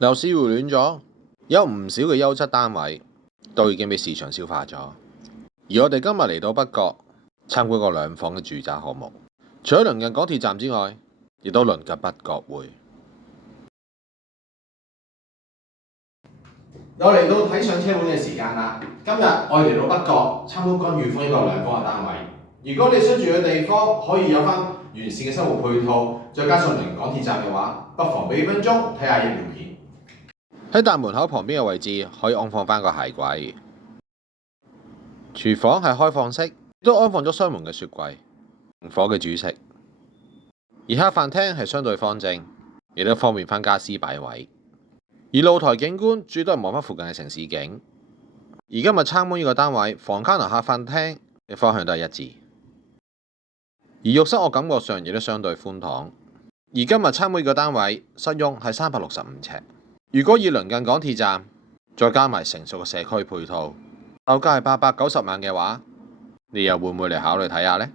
樓市回暖咗，有唔少嘅優質單位都已經俾市場消化咗。而我哋今日嚟到北角參觀個兩房嘅住宅項目，除咗鄰近港鐵站之外，亦都鄰近北角匯。又嚟到睇上車盤嘅時間啦！今日我哋嚟到北角參觀君悅坊呢個兩房嘅單位。如果你想住嘅地方可以有翻完善嘅生活配套，再加上鄰港鐵站嘅話，不妨俾幾分鐘睇下影片。喺大門口旁邊嘅位置可以安放翻個鞋櫃。廚房係開放式，都安放咗雙門嘅雪櫃、明火嘅煮食。而客飯廳係相對方正，亦都方便翻家私擺位。而露台景觀主要都係望翻附近嘅城市景。而今日參觀呢個單位，房間同客飯廳嘅方向都係一致。而浴室我感覺上亦都相對寬敞。而今日參觀呢個單位，實用係365尺。如果以鄰近港鐵站，再加埋成熟嘅社區配套，樓價係890萬嘅話，你又會唔會嚟考慮睇下呢？